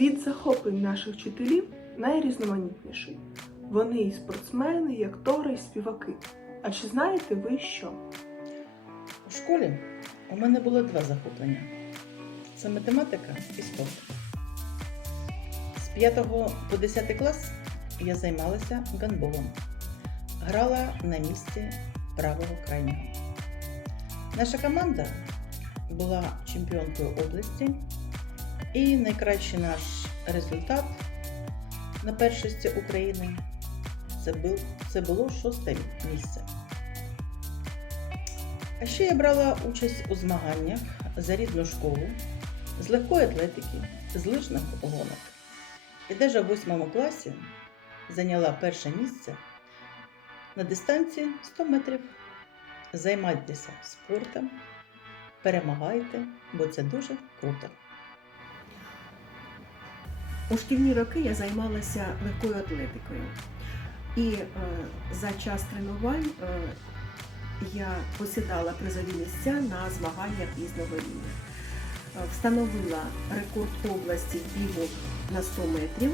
Світ захоплень наших вчителів найрізноманітніший. Вони і спортсмени, і актори, і співаки. А чи знаєте ви що? У школі у мене було два захоплення: це математика і спорт. З 5 по 10 клас я займалася гандболом. Грала на місці правого крайнього. Наша команда була чемпіонкою області, і найкращий наш результат на першості України це, був, це було шосте місце. А ще я брала участь у змаганнях за рідну школу з легкої атлетики, з лижних гонок. І навіть в восьмому класі зайняла перше місце на дистанції 100 метрів. Займайтеся спортом, перемагайте, бо це дуже круто. У шкільні роки я займалася легкою атлетикою. І е, за час тренувань е, я посідала призові місця на змаганнях різного рівня. Е, Встановила рекорд області бігу на 100 метрів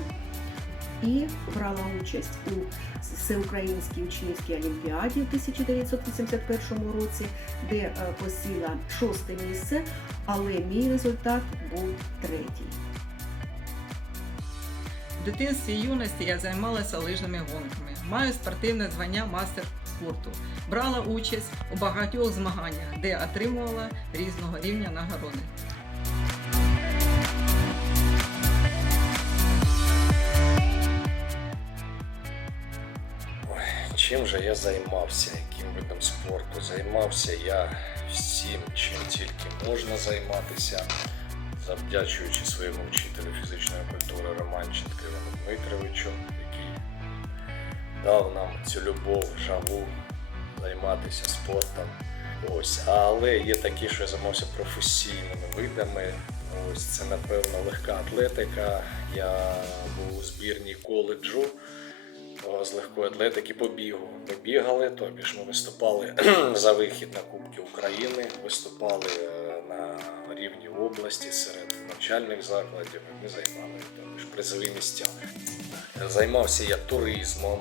і брала участь у Всеукраїнській учнівській олімпіаді в 1981 році, де е, посіла шосте місце, але мій результат був третій. Дитинстві і юності я займалася лижними гонками. Маю спортивне звання мастер спорту. Брала участь у багатьох змаганнях, де отримувала різного рівня нагороди. Чим же я займався? Яким видом спорту? Займався я всім, чим тільки можна займатися, завдячуючи своєму вчителю фізичної культури Романченко Івану Дмитровичу, який дав нам цю любов, жагу займатися спортом. Ось, але є такі, що я займався професійними видами. Ось це, напевно, легка атлетика. Я був у збірній коледжу з легкої атлетики по бігу. Ми бігали, тобі ж ми виступали за вихід на Кубки України, виступали е, на рівні серед навчальних закладів. Ми займали тобі ж призові місця. Займався я туризмом,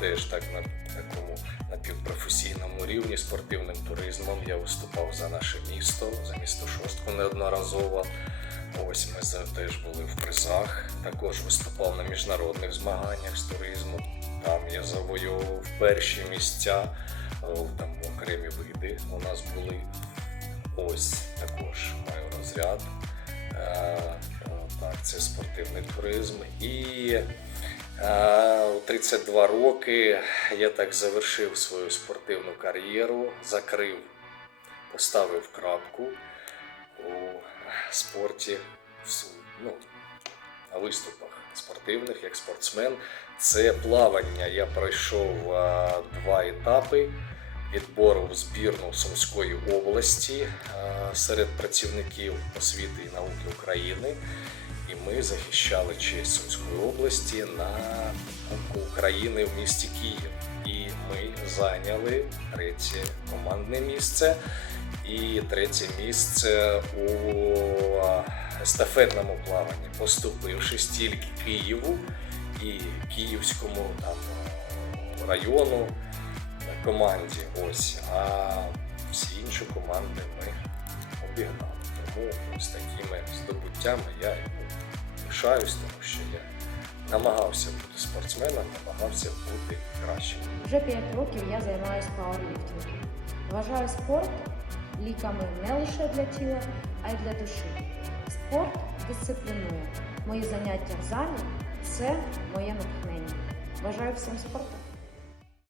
теж так на такому напівпрофесійному рівні спортивним туризмом. Я виступав за наше місто, за місто Шостку неодноразово. Ось ми теж були в призах. Також виступав на міжнародних змаганнях з туризму. Там я завоював перші місця. О, Там окремі види у нас були. Ось також маю розряд. Е, е, Так, це спортивний туризм. І е, у 32 роки я так завершив свою спортивну кар'єру, закрив, поставив крапку у спорті, ну, на виступах спортивних як спортсмен. Це плавання. Я пройшов два етапи відбору в збірну Сумської області серед працівників освіти і науки України. І ми захищали честь Сумської області на Кубку України в місті Київ. І ми зайняли третє командне місце і третє місце у естафетному плаванні, поступивши стільки Києву і Київському там району а, команді. Ось, а всі інші команди ми обігнали. Тому з такими здобуттями я ну, пишаюсь, тому що я намагався бути спортсменом, намагався бути кращим. Вже 5 років я займаюся пауерліфтингом. Вважаю спорт ліками не лише для тіла, а й для душі. Спорт дисциплінує. Мої заняття в залі це моє натхнення. Бажаю всім спорту.